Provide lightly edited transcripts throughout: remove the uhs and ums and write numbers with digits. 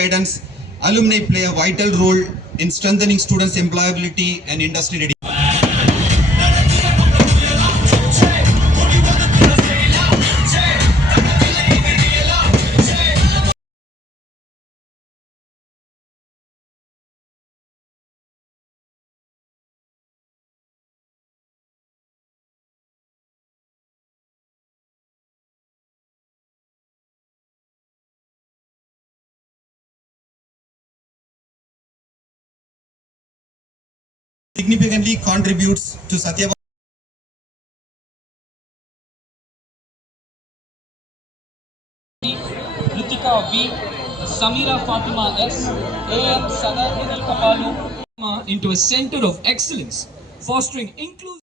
guidance, alumni play a vital role in strengthening students' employability and industry readiness. Significantly contributes to Satyavama. Ritika V, Samira Fatima S, A.M. Sadadini Kapalu into a center of excellence, fostering inclusive.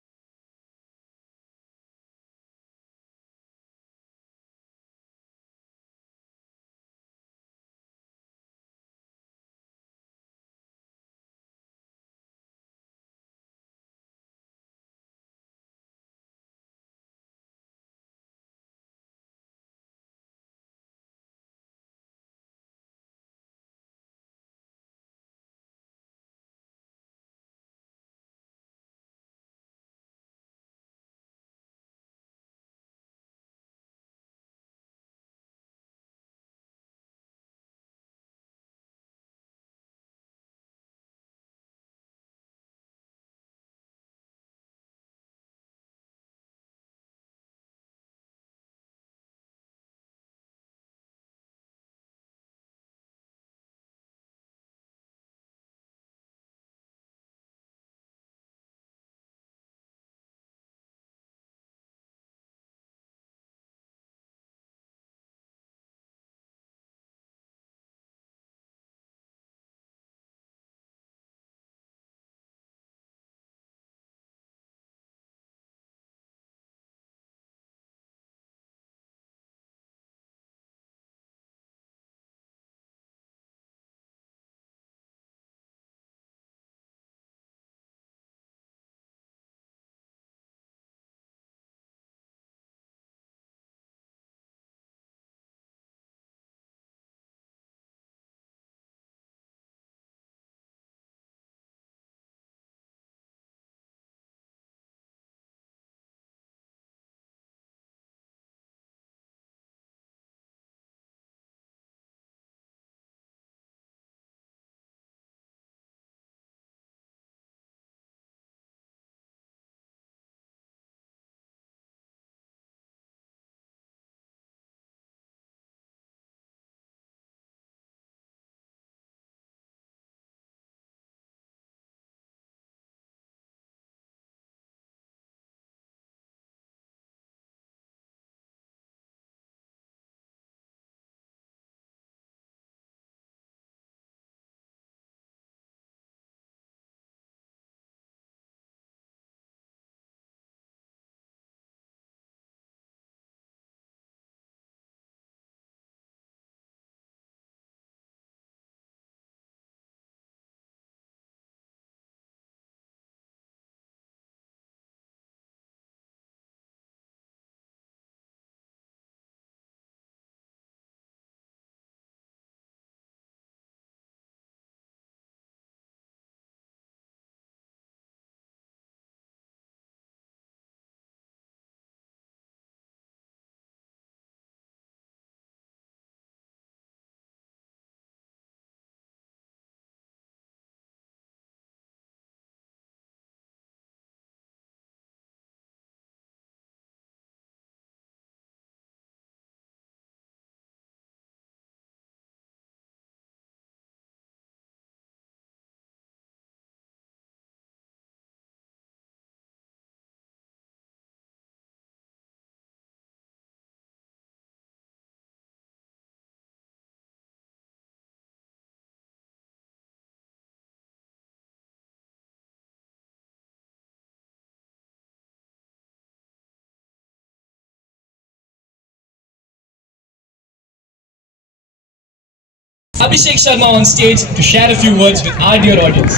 Abhishek Sharma on stage to share a few words with our dear audience.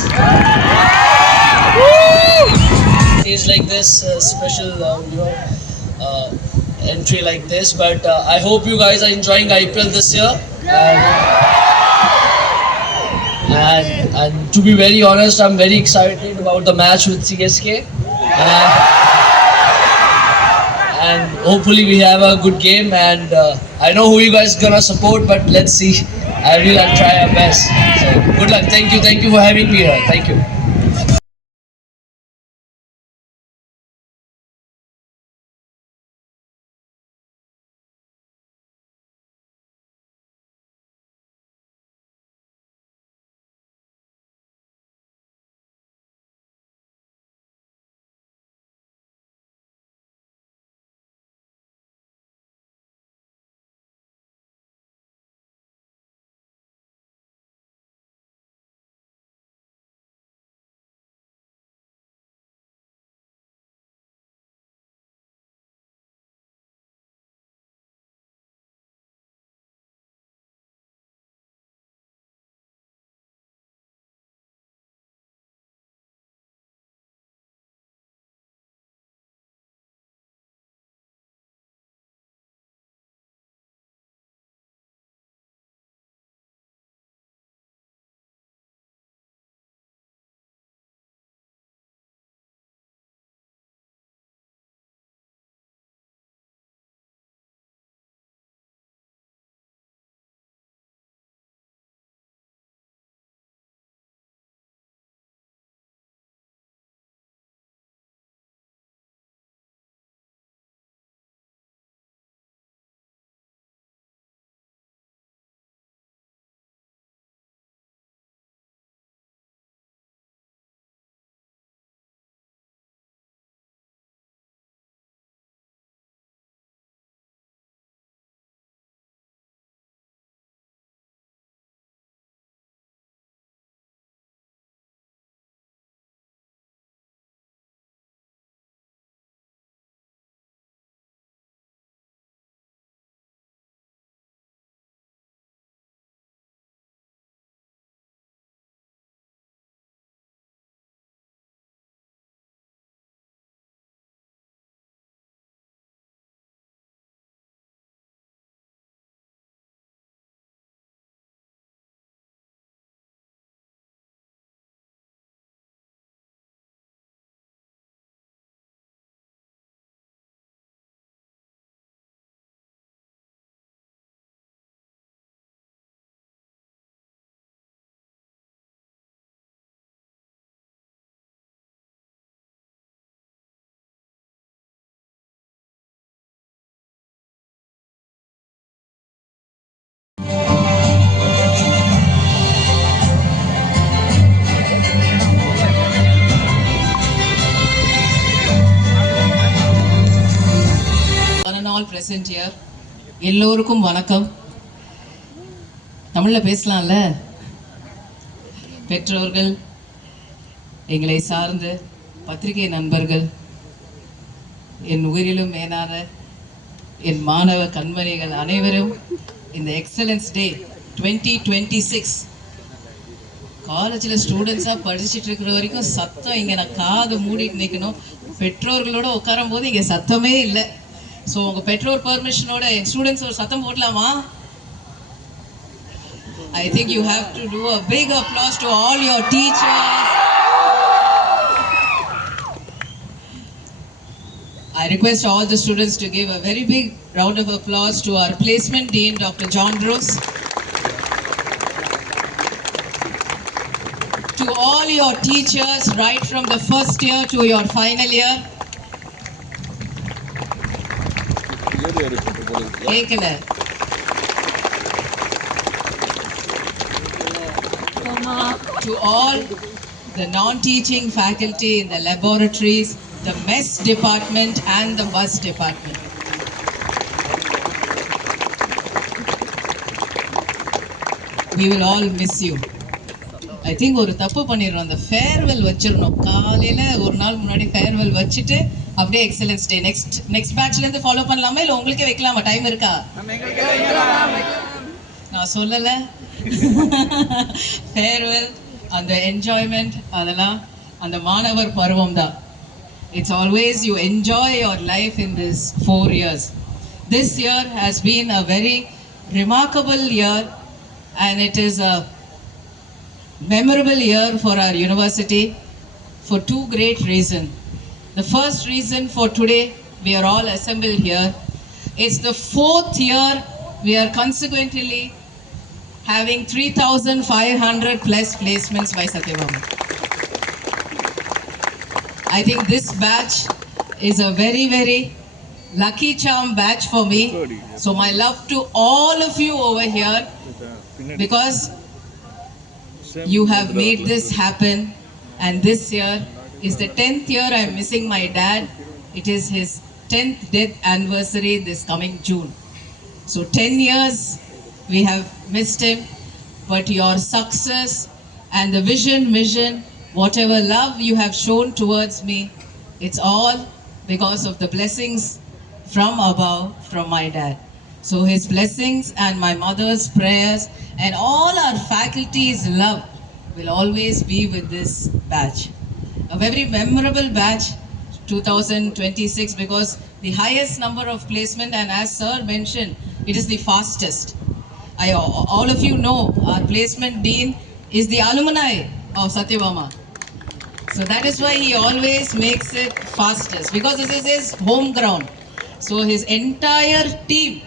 Stage like this, special entry like this, but I hope you guys are enjoying IPL this year. And to be very honest, I'm very excited about the match with CSK. And hopefully we have a good game. And I know who you guys gonna support, but let's see. I will try our best. So good luck. Thank you for having me here. Thank you. All present here. எல்லோருக்கும் வணக்கம். தமிழ்ல பேசலாம்ல? பெற்றோர்கள், எங்களை சார்ந்த பத்திரிகை நண்பர்கள், என் உயிரிலும் மேலான என் மாணவ கண்மணிகள் அனைவரும் இந்த எக்ஸலன்ஸ் டே 2026 காலேஜில் ஸ்டூடெண்ட்ஸாக படிச்சுட்டு இருக்கிற வரைக்கும் சத்தம் இங்கே நான் காது மூடிட்டு நிற்கணும். பெற்றோர்களோட உட்காரும் போது இங்கே சத்தமே இல்லை. ஸோ உங்கள் பெற்றோர் பர்மிஷனோட என் ஸ்டூடெண்ட்ஸ் ஒரு சத்தம் போடலாமா? I think you have to do a big applause to all your teachers. I request all the students to give a very big round of applause to our placement dean, Dr. John Bruce. To all your teachers, right from the first year to your final year. To all the non-teaching faculty in the laboratories, the mess department and the bus department. We will all miss you. I think ஒரு தப்பு பண்ணிடுறோம். அந்த ஃபேர்வெல் வச்சிடணும். காலையில் ஒரு நாள் முன்னாடி ஃபேர்வெல் வச்சுட்டு அப்படியே எக்ஸலன்ஸ் டே நெக்ஸ்ட் பேட்ச்லேருந்து ஃபாலோ பண்ணலாமா இல்லை உங்களுக்கே வைக்கலாமா? டைம் இருக்கா? நான் சொல்லலை. ஃபேர்வெல், அந்த என்ஜாய்மெண்ட், அதெல்லாம் அந்த மாணவர் பருவம் தான். It's always you enjoy your life in this 4 years. This year has been a very remarkable year and it is a memorable year for our university for two great reasons. The first reason for today we are all assembled here, it's the fourth year we are consequently having 3,500 plus placements by Satyabama. I think this batch is a very, very lucky charm batch for me. So my love to all of you over here, because you have made this happen. And this year is the 10th year I'm missing my dad. It is his 10th death anniversary this coming June. So 10 years we have missed him, but your success and the mission, whatever love you have shown towards me, it's all because of the blessings from above, from my dad. So his blessings and my mother's prayers and all our faculty's love will always be with this batch. A very memorable batch, 2026, because the highest number of placement, and as sir mentioned, it is the fastest. All of you know our placement dean is the alumni of Satyabama. So that is why he always makes it fastest, because this is his home ground. So his entire team,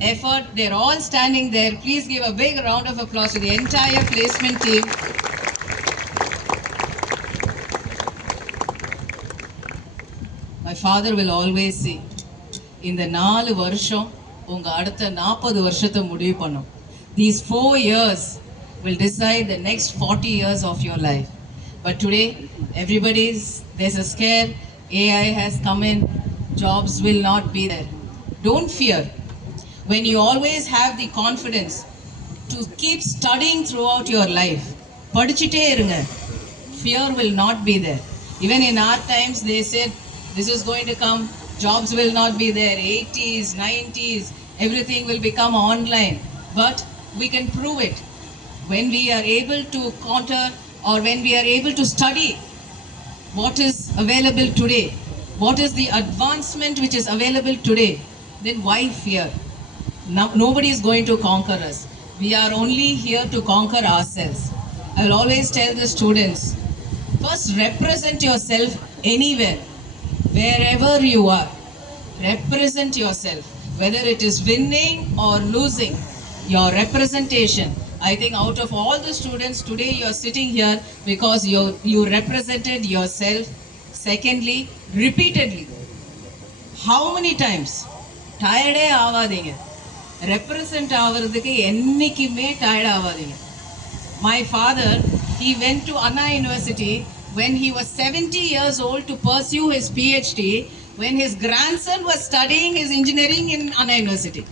effort, they're all standing there. Please give a big round of applause to the entire placement team. My father will always say, இந்த 4 வருஷம் உங்க அடுத்த 40 வருஷத்தை முடிவு பண்ணும். These 4 years will decide the next 40 years of your life. But today, there's a scare. AI has come in. Jobs will not be there. Don't fear. When you always have the confidence to keep studying throughout your life, படிச்சிட்டே இருங்க. Fear will not be there. Even in our times, they said, this is going to come. Jobs will not be there. 80s, 90s, everything will become online. But we can prove it. When we are able to counter, or when we are able to study what is available today, what is the advancement which is available today, then why fear? Nobody is going to conquer us. We are only here to conquer ourselves. I will always tell the students, first represent yourself anywhere, wherever you are. Represent yourself, whether it is winning or losing, your representation. I think out of all the students today, you are sitting here because you represented yourself. Secondly, repeatedly. How many times? Tired ஆவாதீங்க. Represent ஆவறதுக்கு என்னைக்குமே tired ஆவாதீங்க. My father, he went to Anna University when he was 70 years old to pursue his PhD, when his grandson was studying his engineering in Anna University.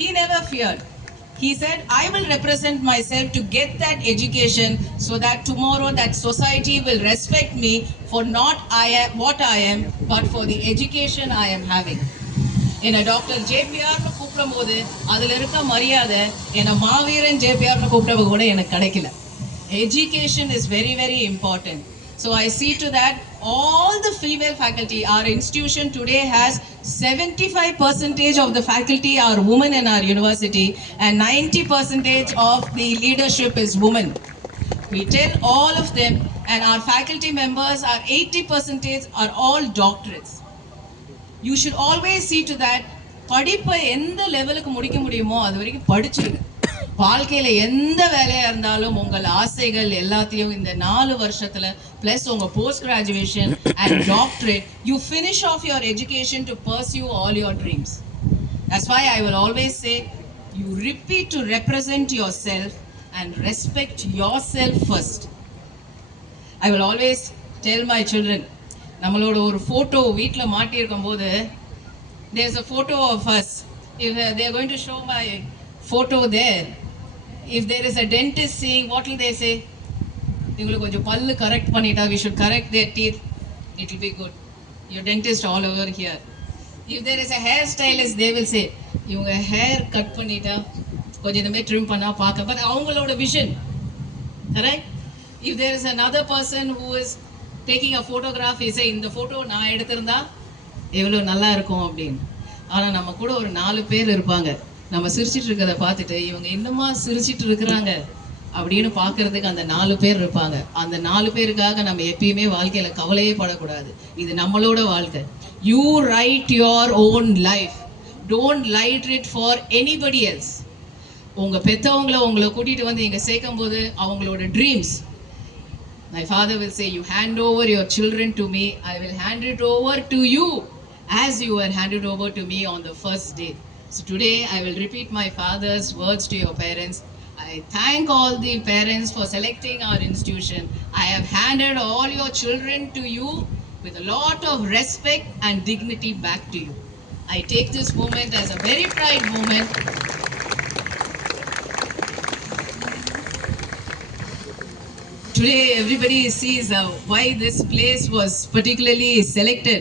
He never feared. He said, I will represent myself to get that education so that tomorrow that society will respect me for not what I am, but for the education I am having. In a Dr. JPR னு கூப்பிடும்போது அதில் இருக்க மரியாதை என்னை மாவீரன் JPR னு கூப்பிட்டவங்க கூட எனக்கு கிடைக்கல. Education is very, very important. So I see to that all the female faculty, our institution today has 75% of the faculty are women in our university, and 90% of the leadership is women. We tell all of them, and our faculty members are 80% are all doctorates. You should always see to that, படிப்பை எந்த லெவலுக்கு முடிக்க முடியுமோ அது வரைக்கும் படிச்சிருங்க. வாழ்க்கையில் எந்த வேலையாக இருந்தாலும் உங்கள் ஆசைகள் எல்லாத்தையும் இந்த 4 வருஷத்தில் ப்ளஸ் உங்கள் post graduation and doctorate, you finish off your education to pursue all your dreams. That's why I will always say, you repeat to represent your self and respect your self first. I will always tell my children, நம்மளோட ஒரு ஃபோட்டோ வீட்டில் மாட்டியிருக்கும் போது, there's a photo of us. If they are going to show my photo there, if there is a dentist seeing, what will they say? இவங்களுக்கு கொஞ்சம் பல்லு கரெக்ட் பண்ணிட்டா, we should correct their teeth, it will be good. Your dentist all over here. If there is a hair stylist, they will say, இவங்க hair cut பண்ணிட்டா கொஞ்சம் இந்த மாதிரி ட்ரிம் பண்ணா பார்க்க, பட் அவங்களோட vision correct. If there is another person who is taking a photograph, he say, இந்த ஃபோட்டோ நான் எடுத்திருந்தா எவ்வளோ நல்லா இருக்கும் அப்படின்னு. ஆனால் நம்ம கூட ஒரு 4 பேர் இருப்பாங்க, நம்ம சிரிச்சிட்டு இருக்கிறத பார்த்துட்டு இவங்க இன்னுமா சிரிச்சிட்டு இருக்கிறாங்க அப்படின்னு பார்க்கறதுக்கு அந்த 4 பேர் இருப்பாங்க. அந்த 4 பேருக்காக நம்ம எப்பயுமே வாழ்க்கையில் கவலையே படக்கூடாது. இது நம்மளோட வாழ்க்கை. You right your own life, don't light it for anybody else. உங்கள் பெற்றவங்களை உங்களை கூட்டிகிட்டு வந்து இங்கே சேர்க்கும் போது அவங்களோட dreams, my father will say, you hand over your children to me, I will hand it over to you as you were handed over to me on the first day. So today I will repeat my father's words to your parents. I thank all the parents for selecting our institution. I have handed all your children to you with a lot of respect and dignity back to you. I take this moment as a very proud moment. Today everybody sees why this place was particularly selected.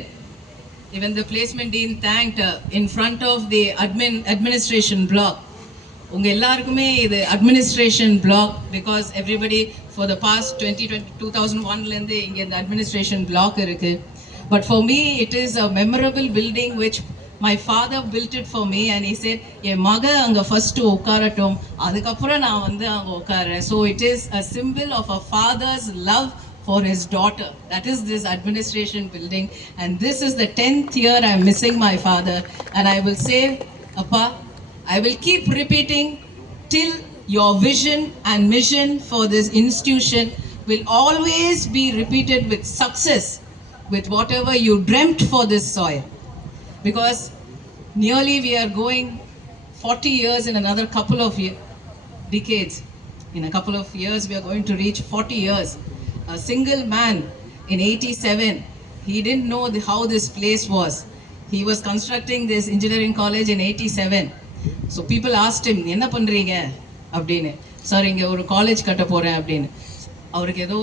Even the placement dean thanked in front of the administration block. உங்க எல்லாருக்குமே இது administration block because everybody for the past 2001 ல இருந்து இங்க இந்த administration block இருக்கு. But for me it is a memorable building which my father built it for me and he said என் மக அங்க ஃபர்ஸ்ட் உட்காரட்டும், அதுக்கப்புறம் நான் வந்து அங்க உட்காரேன். So it is a symbol of a father's love for his daughter. That is this administration building, and this is the 10th year I am missing my father, and I will say, Appa, I will keep repeating till your vision and mission for this institution will always be repeated with success, with whatever you dreamt for this soil. Because nearly we are going 40 years in another couple of decades. In a couple of years we are going to reach 40 years. A single man in 87, he didn't know how this place was. He was constructing this engineering college in 87. So people asked him, என்ன பண்றீங்க அப்படின்னு. சார் இங்கே ஒரு காலேஜ் கட்ட போறேன் அப்படின்னு. அவருக்கு ஏதோ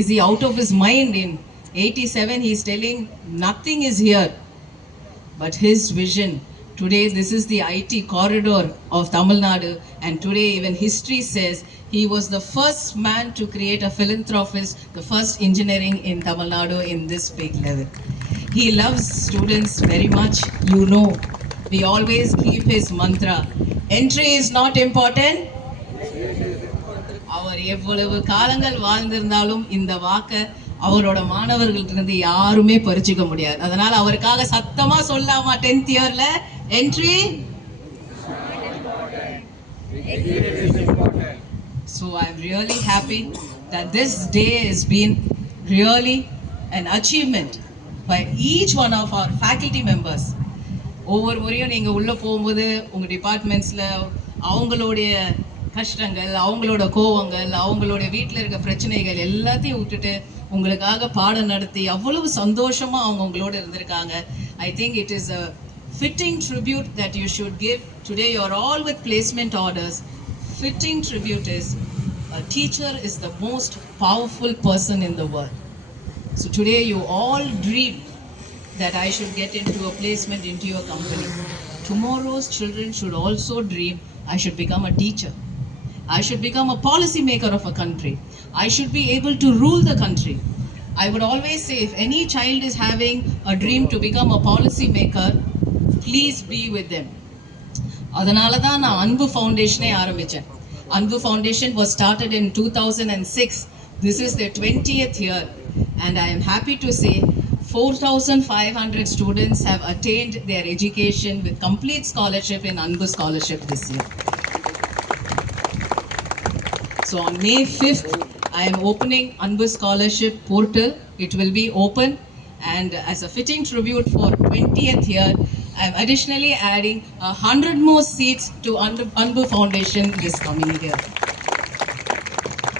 is he out of his mind? In 87 he is telling nothing is here but his vision. Today this is the IT corridor of Tamil Nadu, and today even history says he was the first man to create a philanthropist, the first engineering in Tamil Nadu in this big level. He loves students very much. You know, we always keep his mantra, entry is not important. அவர் எவ்வளவு காலங்கள் வாழ்ந்திருந்தாலும் இந்த வாக்கை அவரோட மாணவர்கள்ட்ட யாருமே பறிச்சுக்க முடியாது. அதனால அவருக்காக சத்தமா சொல்லாமா 10th இயர்ல entry. So I am really happy that this day has been really an achievement by each one of our faculty members. ஒவ்வொரு முறையும் நீங்க உள்ள போகும்போது உங்க டிபார்ட்மெண்ட்ஸ்ல அவங்களுடைய கஷ்டங்கள், அவங்களோட கோவங்கள், அவங்களோட வீட்டில் இருக்க பிரச்சனைகள் எல்லாத்தையும் விட்டுட்டு உங்களுக்காக பாடம் நடத்தி அவ்வளவு சந்தோஷமா அவங்க உங்களோட இருந்திருக்காங்க. I think it is a fitting tribute that you should give. Today you are all with placement orders. Fitting tribute is a teacher is the most powerful person in the world. So today you all dream that I should get into a placement into your company. Tomorrow's children should also dream I should become a teacher. I should become a policy maker of a country. I should be able to rule the country. I would always say if any child is having a dream to become a policy maker, please be with them. அதனால தான் நான் அன்பு ஃபவுண்டேஷனை ஆரம்பித்தேன். அன்பு foundation was started in 2006. This is their 20th year, and I am happy to say 4,500 students have attained their education with complete scholarship in Anbu Scholarship this year. So on May 5th, I am opening Anbu Scholarship portal. It will be open, and as a fitting tribute for 20th year, I am additionally adding 100 more seats to Anbu Foundation this coming year.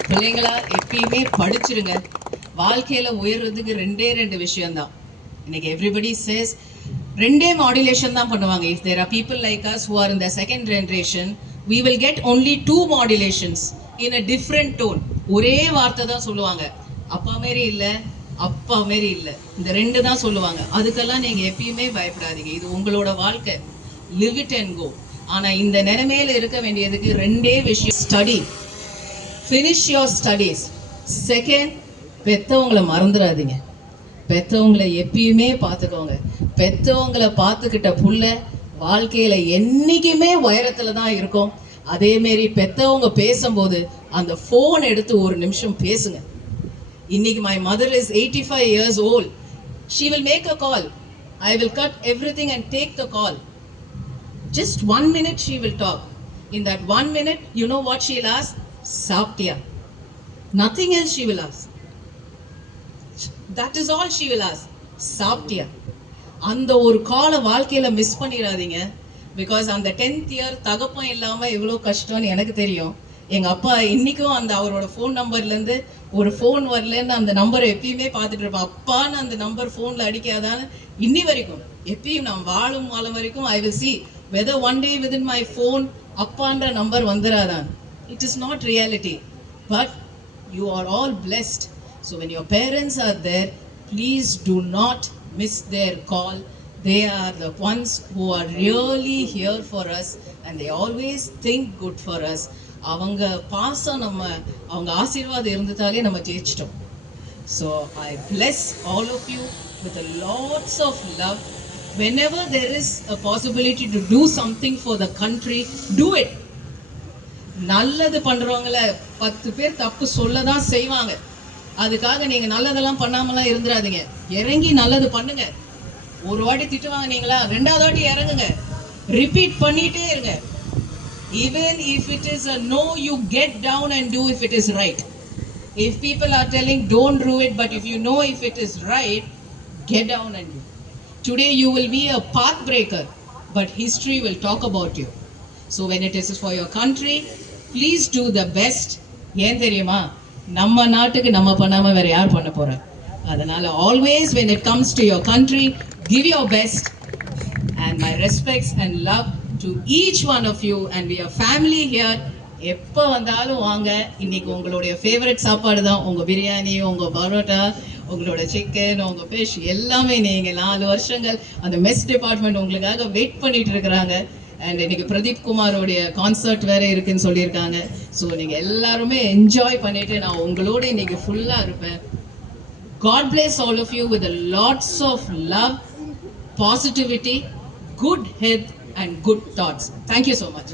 பிள்ளைங்களா எப்பயுமே படிச்சிருங்க. வாழ்க்கையில உயர்றதுக்கு ரெண்டு விஷயம்தான். இன்னைக்கு everybody says ரெண்டே மாடுலேஷன் தான் பண்ணுவாங்க. If there are people like us who are in the second generation, we will get only 2 modulations in a different tone. ஒரே வார்த்தை தான் சொல்லுவாங்க. அப்பா மாரி இல்லை, அப்பா மாரி இல்லை, இந்த 2 தான் சொல்லுவாங்க. அதுக்கெல்லாம் நீங்க எப்பயுமே பயப்படாதீங்க. இது உங்களோட வாழ்க்கை. Live it and go. ஆனா இந்த நிலைமையில இருக்க வேண்டியதுக்கு ரெண்டே விஷயம். Study, finish your studies. Second, பெத்தவங்களை மறந்துடாதீங்க. பெத்தவங்களை எப்பயுமே பார்த்துக்கோங்க. பெத்தவங்களை பார்த்துக்கிட்ட புள்ள வாழ்க்கையில என்னைக்குமே உயரத்துல தான் இருக்கும். அதே மாரி பெத்தவங்க பேசும்போது அந்த ஃபோன் எடுத்து ஒரு நிமிஷம் பேசுங்க. இன்னைக்கு my mother is 85 years old. She will make a call. I will cut everything and take the call. Just 1 minute she will talk. In that 1 minute, you know what she'll ask? Saaptiya. Nothing else she will ask. That is all she will ask. Saaptiya. அந்த ஒரு காலை வாழ்க்கையில மிஸ் பண்ணிடாதீங்க. பிகாஸ் அந்த 10th year தகப்பம் இல்லாம எவ்வளோ கஷ்டம்னு எனக்கு தெரியும். எங்க அப்பா இன்னைக்கும் அந்த அவரோட ஃபோன் நம்பர்லேருந்து ஒரு ஃபோன் வரலன்னு அந்த நம்பரை எப்பயுமே பார்த்துட்டு இருப்பேன். அப்பான்னு அந்த நம்பர் ஃபோனில் அடிக்காதான்னு இன்னி வரைக்கும் எப்பயும் நான் வாழும் காலம் வரைக்கும் I will see whether one day within my phone அப்பான்ற நம்பர் வந்துடாதான். It is not reality, but you are all blessed. So when your parents are there, please do not miss their call. They are the ones who are really here for us and they always think good for us. அவங்க பாசம் அவங்க ஆசீர்வாதம் இருந்ததாலே நம்ம ஜெயிச்சிட்டோம். So I bless all of you with a lots of love. Whenever there is a possibility to do something for the country, do it. நல்லது பண்றவங்கள 10 பேர் தப்பு சொல்லதான் செய்வாங்க. அதுக்காக நீங்க நல்லதெல்லாம் பண்ணாமலாம் இருந்துடாதீங்க. இறங்கி நல்லது பண்ணுங்க. ஒரு வாட்டி திட்டுவாங்க நீங்களா, ரெண்டாவது வாட்டி இறங்குங்க, ரிப்பீட் பண்ணிட்டே இருங்க. Even if it is a no, you get down and do if it is right. If people are telling don't do it, but if you know if it is right, get down and do. Today you will be a path breaker, but history will talk about you. So when it is for your country, please do the best. ஏன் தெரியுமா, நம்ம நாட்டுக்கு நம்ம பண்ணாம வேற யார் பண்ண போறா? அதனால always when it comes to your country, give your best. And my respects and love to each one of you, and we are family here. எப்போ வந்தாலும் வாங்க. இன்னைக்கு உங்களுடைய ஃபேவரட் சாப்பாடு தான், உங்கள் பிரியாணி, உங்கள் பரோட்டா, உங்களோட சிக்கன், உங்கள் ஃபிஷ் எல்லாமே. நீங்கள் 4 வருஷங்கள் அந்த மெஸ் டிபார்ட்மெண்ட் உங்களுக்காக வெயிட் பண்ணிட்டு இருக்கிறாங்க. அண்ட் இன்னைக்கு பிரதீப் குமாரோடைய கான்சர்ட் வேற இருக்குன்னு சொல்லியிருக்காங்க. ஸோ நீங்கள் எல்லாருமே என்ஜாய் பண்ணிட்டு நான் உங்களோட இன்னைக்கு ஃபுல்லாக இருப்பேன். God bless all of you with a lots of love, positivity, good health and good thoughts. Thank you so much.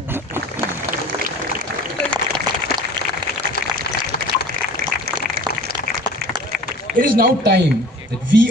It is now time that we